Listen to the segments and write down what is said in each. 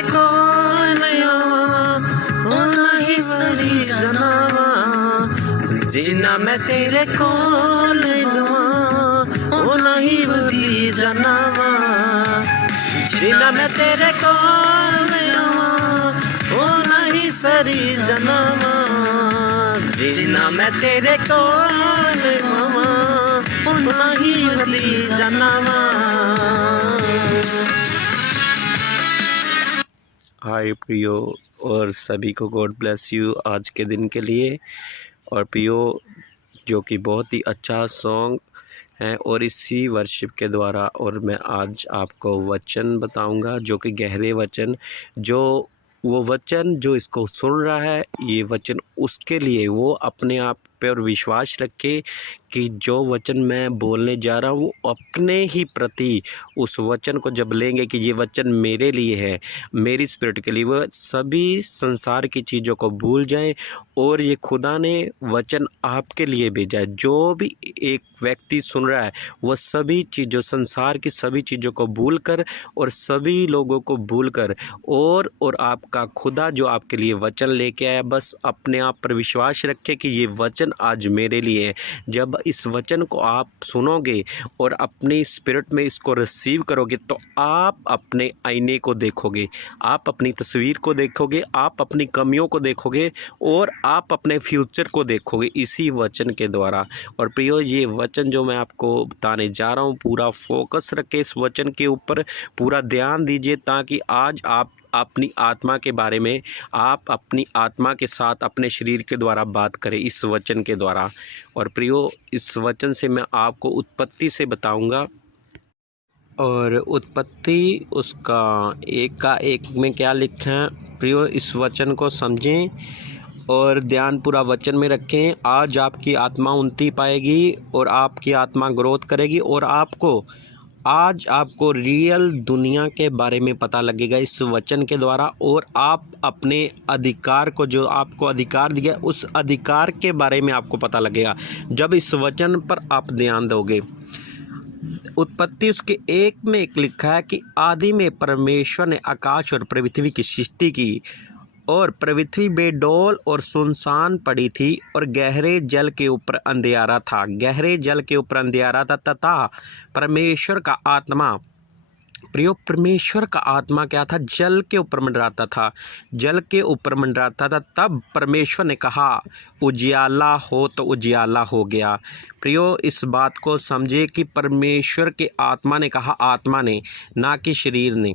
तेरे कोल आवां नहीं सरी जनावा जिन्ना मैं तेरे कोल आवां नहीं वधी जनावा जिन्ना मैं तेरे कोल आवां नहीं सरी जनावा जिन्ना मैं तेरे कोल आवां नहीं वधी जनावा। हाय प्रियो और सभी को गॉड ब्लेस यू आज के दिन के लिए। और प्रियो जो कि बहुत ही अच्छा सॉन्ग है और इसी वर्शिप के द्वारा और मैं आज आपको वचन बताऊंगा जो कि गहरे वचन, जो वो वचन जो इसको सुन रहा है ये वचन उसके लिए, वो अपने आप पे और विश्वास रखे कि जो वचन मैं बोलने जा रहा हूँ वो अपने ही प्रति उस वचन को जब लेंगे कि ये वचन मेरे लिए है, मेरी स्पिरिट के लिए, वह सभी संसार की चीज़ों को भूल जाएं और ये खुदा ने वचन आपके लिए भेजा है। जो भी एक व्यक्ति सुन रहा है वह सभी चीज़ों, संसार की सभी चीज़ों को भूल कर और सभी लोगों को भूल कर और आपका खुदा जो आपके लिए वचन लेके आया, बस अपने आप पर विश्वास रखे कि ये वचन आज मेरे लिए है। जब इस वचन को आप सुनोगे और अपनी स्पिरिट में इसको रिसीव करोगे तो आप अपने आईने को देखोगे, आप अपनी तस्वीर को देखोगे, आप अपनी कमियों को देखोगे और आप अपने फ्यूचर को देखोगे इसी वचन के द्वारा। और प्रियो ये वचन जो मैं आपको बताने जा रहा हूँ, पूरा फोकस रखे इस वचन के ऊपर, पूरा ध्यान दीजिए ताकि आज आप अपनी आत्मा के बारे में, आप अपनी आत्मा के साथ अपने शरीर के द्वारा बात करें इस वचन के द्वारा। और प्रियो इस वचन से मैं आपको उत्पत्ति से बताऊंगा और उत्पत्ति उसका एक में क्या लिखा है। प्रियो इस वचन को समझें और ध्यान पूरा वचन में रखें। आज आपकी आत्मा उन्नति पाएगी और आपकी आत्मा ग्रोथ करेगी और आज आपको रियल दुनिया के बारे में पता लगेगा इस वचन के द्वारा। और आप अपने अधिकार को, जो आपको अधिकार दिया, उस अधिकार के बारे में आपको पता लगेगा जब इस वचन पर आप ध्यान दोगे। उत्पत्ति उसके एक में लिखा है कि आदि में परमेश्वर ने आकाश और पृथ्वी की सृष्टि की और पृथ्वी बेडौल और सुनसान पड़ी थी और गहरे जल के ऊपर अंधियारा था, गहरे जल के ऊपर अंधियारा था तथा परमेश्वर का आत्मा, प्रियो परमेश्वर का आत्मा क्या था, जल के ऊपर मंडराता था, जल के ऊपर मंडराता था। तब परमेश्वर ने कहा उजियाला हो तो उजियाला हो गया। प्रियो इस बात को समझे कि परमेश्वर के आत्मा ने कहा, आत्मा ने, ना कि शरीर ने।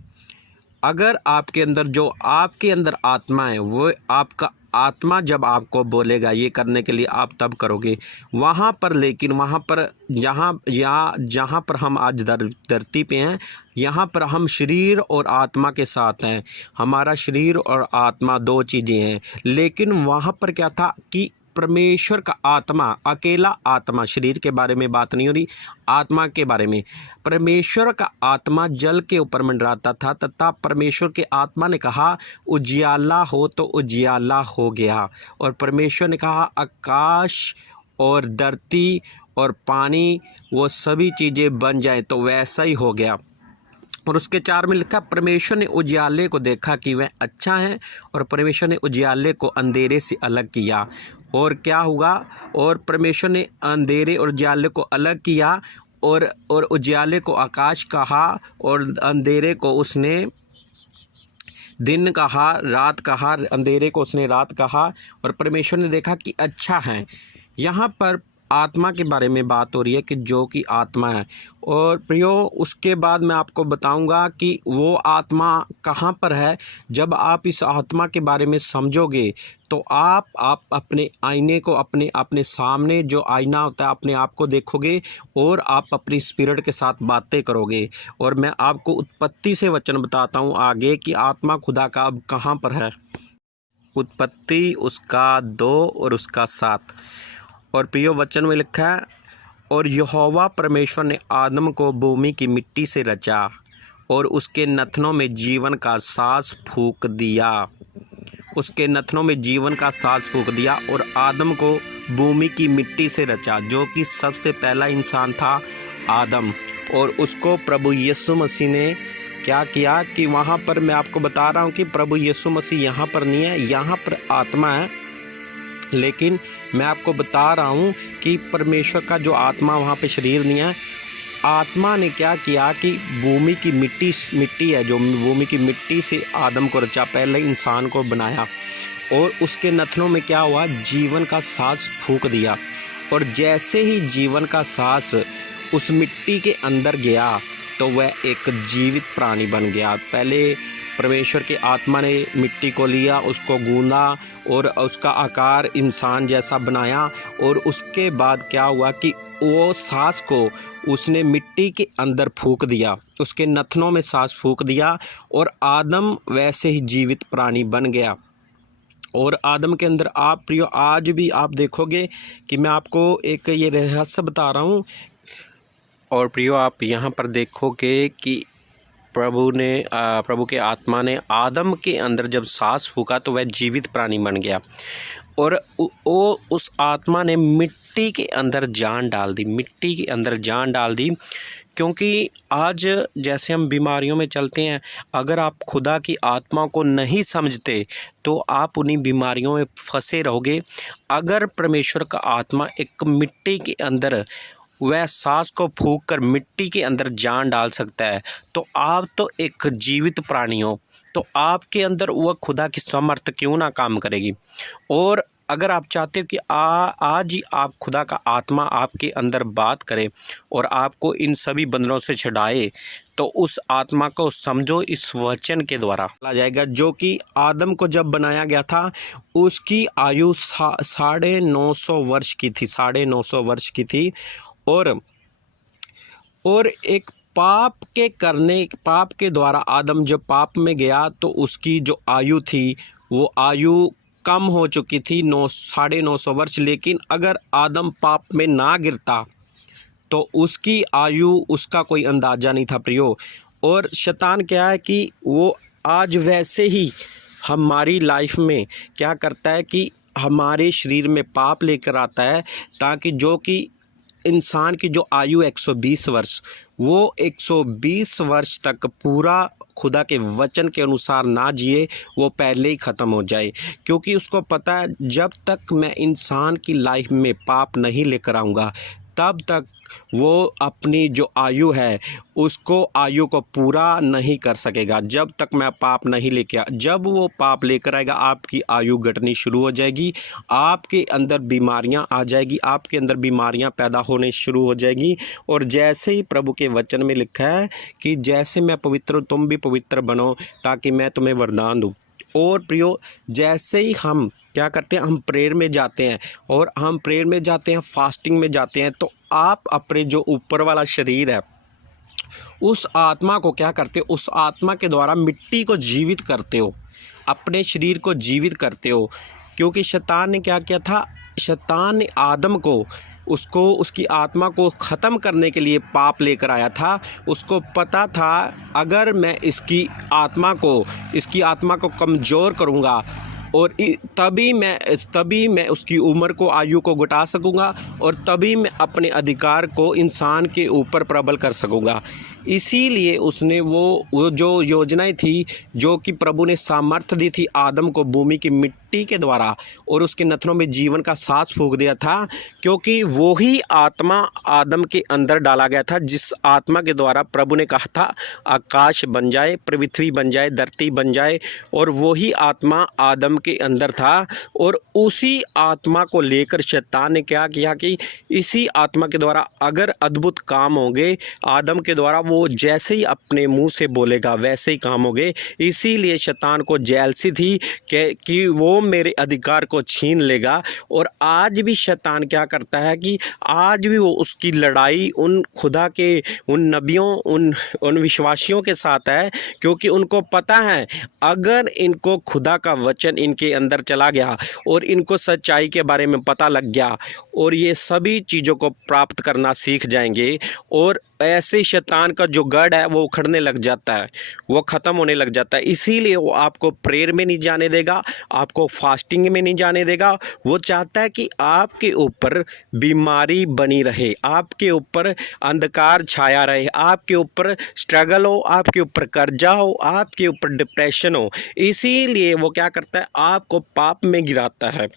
अगर आपके अंदर, जो आपके अंदर आत्मा है, वो आपका आत्मा जब आपको बोलेगा ये करने के लिए आप तब करोगे वहाँ पर। लेकिन वहाँ पर जहाँ पर हम आज धरती पे हैं, यहाँ पर हम शरीर और आत्मा के साथ हैं। हमारा शरीर और आत्मा दो चीज़ें हैं। लेकिन वहाँ पर क्या था कि परमेश्वर का आत्मा, अकेला आत्मा, शरीर के बारे में बात नहीं हो रही, आत्मा के बारे में। परमेश्वर का आत्मा जल के ऊपर मंडराता था तथा परमेश्वर के आत्मा ने कहा उजियाला हो तो उजियाला हो गया। और परमेश्वर ने कहा आकाश और धरती और पानी वो सभी चीज़ें बन जाए, तो वैसा ही हो गया। और उसके 4 में लिखा परमेश्वर ने उजियाले को देखा कि वह अच्छा है और परमेश्वर ने उजियाले को अंधेरे से अलग किया। और क्या हुआ, और परमेश्वर ने अंधेरे और उजियाले को अलग किया और उजियाले को आकाश कहा और अंधेरे को उसने दिन कहा, रात कहा, अंधेरे को उसने रात कहा। और परमेश्वर ने देखा कि अच्छा है। यहाँ पर आत्मा के बारे में बात हो रही है कि जो कि आत्मा है। और प्रियो उसके बाद मैं आपको बताऊंगा कि वो आत्मा कहाँ पर है। जब आप इस आत्मा के बारे में समझोगे तो आप अपने आईने को, अपने सामने जो आईना होता है, अपने आप को देखोगे और आप अपनी स्पिरिट के साथ बातें करोगे। और मैं आपको उत्पत्ति से वचन बताता हूँ आगे कि आत्मा खुदा का अब कहाँ पर है। उत्पत्ति उसका 2 और उसका 7। और प्रियो वचन में लिखा है और यहोवा परमेश्वर ने आदम को भूमि की मिट्टी से रचा और उसके नथनों में जीवन का सांस फूंक दिया, उसके नथनों में जीवन का सांस फूंक दिया। और आदम को भूमि की मिट्टी से रचा, जो कि सबसे पहला इंसान था आदम। और उसको प्रभु यीशु मसीह ने क्या किया कि वहाँ पर मैं आपको बता रहा हूँ कि प्रभु यीशु मसीह यहाँ पर नहीं है, यहाँ पर आत्मा है, लेकिन मैं आपको बता रहा हूँ कि परमेश्वर का जो आत्मा वहाँ पे शरीर नहीं है। आत्मा ने क्या किया कि भूमि की मिट्टी है, जो भूमि की मिट्टी से आदम को रचा, पहले इंसान को बनाया, और उसके नथनों में क्या हुआ, जीवन का सांस फूंक दिया। और जैसे ही जीवन का सांस उस मिट्टी के अंदर गया तो वह एक जीवित प्राणी बन गया। पहले परमेश्वर की आत्मा ने मिट्टी को लिया, उसको गूंदा और उसका आकार इंसान जैसा बनाया, और उसके बाद क्या हुआ कि वो सांस को उसने मिट्टी के अंदर फूंक दिया, उसके नथनों में सांस फूंक दिया, और आदम वैसे ही जीवित प्राणी बन गया। और आदम के अंदर आप प्रियो आज भी आप देखोगे कि मैं आपको एक ये रहस्य बता रहा हूँ, और प्रियो आप यहाँ पर देखोगे कि प्रभु के आत्मा ने आदम के अंदर जब सांस फूंका तो वह जीवित प्राणी बन गया, और वो उस आत्मा ने मिट्टी के अंदर जान डाल दी, मिट्टी के अंदर जान डाल दी। क्योंकि आज जैसे हम बीमारियों में चलते हैं, अगर आप खुदा की आत्मा को नहीं समझते तो आप उन्हीं बीमारियों में फंसे रहोगे। अगर परमेश्वर का आत्मा एक मिट्टी के अंदर वह सांस को फूंक कर मिट्टी के अंदर जान डाल सकता है, तो आप तो एक जीवित प्राणी हो, तो आपके अंदर वह खुदा की सामर्थ क्यों ना काम करेगी। और अगर आप चाहते हो कि आज ही आप खुदा का आत्मा आपके अंदर बात करे और आपको इन सभी बंधनों से छुड़ाए, तो उस आत्मा को समझो इस वचन के द्वारा आ जाएगा। जो कि आदम को जब बनाया गया था उसकी आयु 950 वर्ष की थी, 950 वर्ष की थी। और एक पाप के द्वारा आदम जब पाप में गया तो उसकी जो आयु थी वो आयु कम हो चुकी थी, 950 वर्ष। लेकिन अगर आदम पाप में ना गिरता तो उसकी आयु, उसका कोई अंदाज़ा नहीं था प्रियो। और शैतान क्या है कि वो आज वैसे ही हमारी लाइफ में क्या करता है कि हमारे शरीर में पाप लेकर आता है, ताकि जो कि इंसान की जो आयु 120 वर्ष, वो 120 वर्ष तक पूरा खुदा के वचन के अनुसार ना जिए, वो पहले ही ख़त्म हो जाए। क्योंकि उसको पता है जब तक मैं इंसान की लाइफ में पाप नहीं लेकर आऊँगा तब तक वो अपनी जो आयु है उसको आयु को पूरा नहीं कर सकेगा। जब तक मैं पाप नहीं लेके जब वो पाप लेकर आएगा आपकी आयु घटनी शुरू हो जाएगी, आपके अंदर बीमारियां आ जाएगी, आपके अंदर बीमारियां पैदा होने शुरू हो जाएगी। और जैसे ही प्रभु के वचन में लिखा है कि जैसे मैं पवित्र हूँ तुम भी पवित्र बनो ताकि मैं तुम्हें वरदान दूँ। और प्रियो जैसे ही हम क्या करते हैं, हम प्रेयर में जाते हैं, और हम प्रेयर में जाते हैं, फास्टिंग में जाते हैं, तो आप अपने जो ऊपर वाला शरीर है उस आत्मा को क्या करते हो, उस आत्मा के द्वारा मिट्टी को जीवित करते हो, अपने शरीर को जीवित करते हो। क्योंकि शैतान ने क्या किया था, शैतान ने आदम को उसकी आत्मा को ख़त्म करने के लिए पाप लेकर आया था। उसको पता था अगर मैं इसकी आत्मा को कमज़ोर करूँगा और तभी मैं उसकी उम्र को, आयु को घटा सकूँगा, और तभी मैं अपने अधिकार को इंसान के ऊपर प्रबल कर सकूँगा। इसीलिए उसने वो जो योजनाएं थी, जो कि प्रभु ने सामर्थ्य दी थी आदम को भूमि की मिट्टी के द्वारा, और उसके नथनों में जीवन का सांस फूंक दिया था। क्योंकि वो ही आत्मा आदम के अंदर डाला गया था, जिस आत्मा के द्वारा प्रभु ने कहा था आकाश बन जाए, पृथ्वी बन जाए, धरती बन जाए, और वही आत्मा आदम के अंदर था। और उसी आत्मा को लेकर शैतान ने क्या किया कि इसी आत्मा के द्वारा अगर अद्भुत काम होंगे, आदम के द्वारा वो जैसे ही अपने मुंह से बोलेगा वैसे ही काम होंगे। इसीलिए शैतान को जेलसी थी कि वो मेरे अधिकार को छीन लेगा। और आज भी शैतान क्या करता है कि आज भी वो उसकी लड़ाई उन खुदा के, उन नबियों, उन विश्वासियों के साथ है। क्योंकि उनको पता है अगर इनको खुदा का वचन इनके अंदर चला गया और इनको सच्चाई के बारे में पता लग गया और ये सभी चीज़ों को प्राप्त करना सीख जाएंगे और ऐसे शैतान का जो गढ़ है वो उखड़ने लग जाता है, वो ख़त्म होने लग जाता है। इसीलिए वो आपको प्रेयर में नहीं जाने देगा, आपको फास्टिंग में नहीं जाने देगा। वो चाहता है कि आपके ऊपर बीमारी बनी रहे, आपके ऊपर अंधकार छाया रहे, आपके ऊपर स्ट्रगल हो, आपके ऊपर कर्जा हो, आपके ऊपर डिप्रेशन हो। इसीलिए वो क्या करता है, आपको पाप में गिराता है।